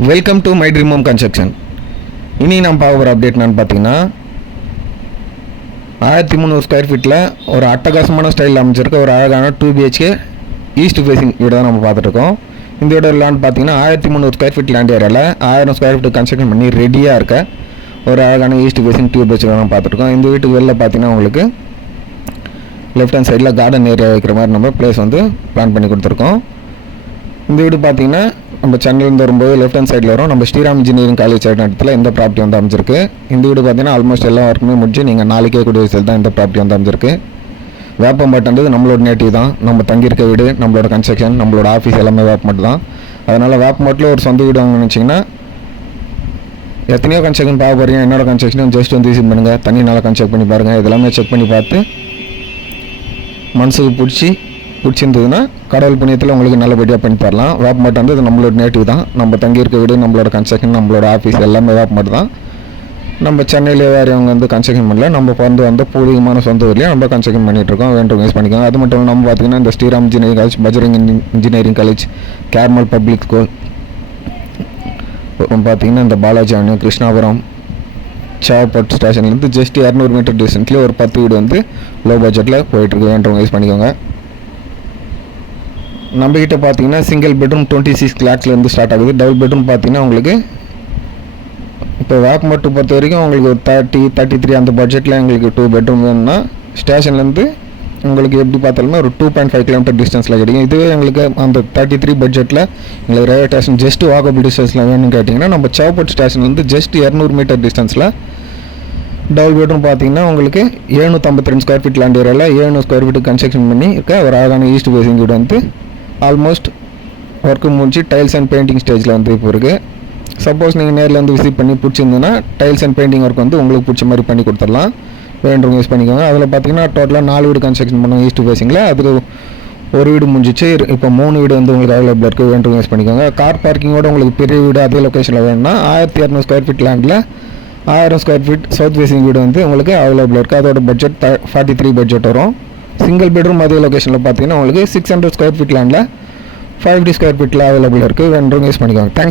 Welcome to my dream home construction இனி நம்ம பார்க்க போகிற அப்டேட் என்னன்னு பார்த்தீங்கன்னா ஆயிரத்தி முந்நூறு ஸ்கொயர் ஃபீட்டில் ஒரு அட்டகாசமான ஸ்டைலில் அமைச்சிருக்க ஒரு அழகான டூ பிஹெச்கே ஈஸ்ட் ஃபேசிங் வீடு தான் நம்ம பார்த்துட்ருக்கோம் இந்த வீடு லேண்ட் பார்த்தீங்கன்னா ஆயிரத்தி முந்நூறு ஸ்கொயர் ஃபீட் லேண்ட் ஏரியாவில் ஆயிரம் ஸ்கொயர் ஃபீட் கன்ஸ்ட்ரக்ஷன் பண்ணி ரெடியாக இருக்க ஒரு அழகான ஈஸ்ட் ஃபேசிங் டூ பிஹெச் தான் பார்த்துருக்கோம் இந்த வீட்டுக்கு வெளில பார்த்தீங்கன்னா உங்களுக்கு லெஃப்ட் ஹேண்ட் சைடில் கார்டன் ஏரியா வைக்கிற மாதிரி நம்ம பிளேஸ் வந்து பிளான் பண்ணி கொடுத்துருக்கோம். இந்த வீடு பார்த்தீங்கன்னா நம்ம சென்னையிலேருந்து வரும்போது லெஃப்ட் ஹேண்ட் சைடில் வரும். நம்ம ஸ்ரீராம் இன்ஜினியரிங் காலேஜ் இடத்துல இந்த ப்ராப்பர்ட்டி வந்து அமைஞ்சிருக்கு. இந்த வீடு பார்த்தீங்கன்னா ஆல்மோஸ்ட் எல்லா ஒர்க்குமே முடிஞ்சு நீங்கள் நாளைக்கே கூடிய வயசில் தான் இந்த ப்ராப்பர்ட்டி வந்து அமைஞ்சிருக்கு. வேப்பம்பட்டுன்றது நம்மளோட நேட்டிவ் தான். நம்ம தங்கியிருக்க வீடு நம்மளோட கன்ஸ்ட்ரக்ஷன் நம்மளோட ஆஃபீஸ் எல்லாமே வேப்பம்பட்டு தான். அதனால் வேப்பம்பட்டில் ஒரு சொந்த வீடு வாங்க நினச்சிங்கன்னா எத்தனையோ கன்ஸ்ட்ரக்ஷன் பார்க்க போகிறீங்க என்னோட கன்ஸ்ட்ரக்ஷனும் ஜஸ்ட் வந்து விசிட் பண்ணுங்கள் தண்ணி நல்லா கன்ஸ்ட்ரக்ட் பண்ணி பாருங்கள் இதெல்லாமே செக் பண்ணி பார்த்து மனசுக்கு பிடிச்சி பிடிச்சிருந்ததுன்னா கடவுள் புண்ணியத்தில் உங்களுக்கு நல்லபடியாக பண்ணி தரலாம். வேப்பமாட்டு வந்து இது நம்மளோட நேட்டிவ் தான். நம்ம தங்கியிருக்க வீடு நம்மளோட கன்ஸ்ட்ரக்ஷன் நம்மளோட ஆஃபீஸ் எல்லாமே வேப்பமாட்டு தான். நம்ம சென்னையில் வேறவங்க வந்து கன்ஸ்ட்ரக்ஷன் பண்ணல. நம்ம பிறந்து வந்து பூர்வீகமான சொந்த ஊர்லேயே நம்ம கன்ஸ்ட்ரக்ஷன் பண்ணிகிட்டு இருக்கோம் வேண்டவங்க யூஸ் பண்ணிக்கோங்க. அது மட்டும் இல்லாமல் நம்ம பார்த்தீங்கன்னா இந்த Sriram engineering college Bajrang engineering college Carmel public school அப்புறம் பார்த்தீங்கன்னா இந்த பாலாஜி அவனு கிருஷ்ணாபுரம் சேவப்பட் ஸ்டேஷன்லேருந்து ஜஸ்ட் இரநூறு மீட்டர் டிஸ்டன்ஸ்லேயே ஒரு பத்து வீடு வந்து லோ பட்ஜெட்டில் போயிட்டுருக்கு. வேண்டவங்க யூஸ் பண்ணிக்கோங்க. நம்மக்கிட்ட பார்த்தீங்கன்னா சிங்கிள் பெட்ரூம் டுவெண்ட்டி சிக்ஸ் லேக்ஸ்லேருந்து ஸ்டார்ட் ஆகுது. டபுள் பெட்ரூம் பார்த்தீங்கன்னா உங்களுக்கு இப்போ வேப் மட்டும் பொறுத்த வரைக்கும் உங்களுக்கு ஒரு தேர்ட்டி தேர்ட்டி த்ரீ அந்த பட்ஜெட்டில் எங்களுக்கு டூ பெட்ரூம் வேணும்னா ஸ்டேஷன்லேருந்து உங்களுக்கு எப்படி பார்த்தாலுமே ஒரு டூ பாயிண்ட் ஃபைவ் கிலோமீட்டர் டிஸ்டன்ஸில் கிடைக்கும். இதுவே எங்களுக்கு அந்த தேர்ட்டி த்ரீ பட்ஜெட்டில் எங்களுக்கு ரயில்வே ஸ்டேஷன் ஜஸ்ட் வாக்கபிள் டிஸ்டன்ஸில் வேணும்னு கேட்டிங்கன்னா நம்ம சேவப்பட் ஸ்டேஷன்லேருந்து ஜஸ்ட் இரநூறு மீட்டர் டிஸ்டன்ஸில் டபுள் பெட்ரூம் பார்த்தீங்கன்னா உங்களுக்கு எழுநூற்றம்பத்தி ரெண்டு ஸ்கொயர் ஃபீட் லேண்ட் ஏரியாவில் ஏழுநூறு ஸ்கொயர் ஃபீட்டு கன்ஸ்ட்ரக்ஷன் பண்ணி இருக்க ஒரு அழகான ஈஸ்ட் பேசிங் வீடு வந்து ஆல்மோஸ்ட் ஒர்க்கு முடிஞ்சு டைல்ஸ் அண்ட் பெயிண்டிங் ஸ்டேஜில் வந்து இப்போ இருக்குது சப்போஸ் நீங்கள் நேரில் வந்து விசிட் பண்ணி பிடிச்சிருந்ததுன்னா டைல்ஸ் அண்ட் பெயிண்டிங் ஒர்க் வந்து உங்களுக்கு பிடிச்ச மாதிரி பண்ணி கொடுத்துடலாம். வேண்டவங்க யூஸ் பண்ணிக்கோங்க. அதில் பார்த்தீங்கன்னா டோட்டலாக நாலு வீடு கன்ஸ்ட்ரக்ஷன் பண்ணுவோம் ஈஸ்ட் ஃபேஸிங்கில் அது ஒரு வீடு முடிஞ்சிச்சு. இப்போ மூணு வீடு வந்து உங்களுக்கு அவைலபிள் இருக்குது வேண்டவங்க யூஸ் பண்ணிக்கோங்க. கார் பார்க்கிங்கோட உங்களுக்கு பெரிய வீடு அதே லொக்கேஷனில் வேணும்னா ஆயிரத்தி இரநூறு ஸ்கொயர் ஃபீட் லேண்டில் ஆயிரம் ஸ்கொயர் ஃபீட் சவுத் ஃபேசிங் வீடு வந்து உங்களுக்கு அவைலபிள் இருக்குது அதோட பட்ஜெட் ஃபார்ட்டி த்ரீ பட்ஜெட் வரும். சிங்கிள் பெட்ரூம் அதே லொக்கேஷனில் பார்த்தீங்கன்னா உங்களுக்கு சிக்ஸ் ஹண்ட்ரட் ஸ்கொயர் ஃபீட் லேண்டில் ஃபைவ் ஃபிஃப்டி ஸ்கொயர் ஃபீட்டில் அவைலபிள் இருக்குது வேண்டவங்க யூஸ் பண்ணிக்கோங்க. தேங்க்ஸ்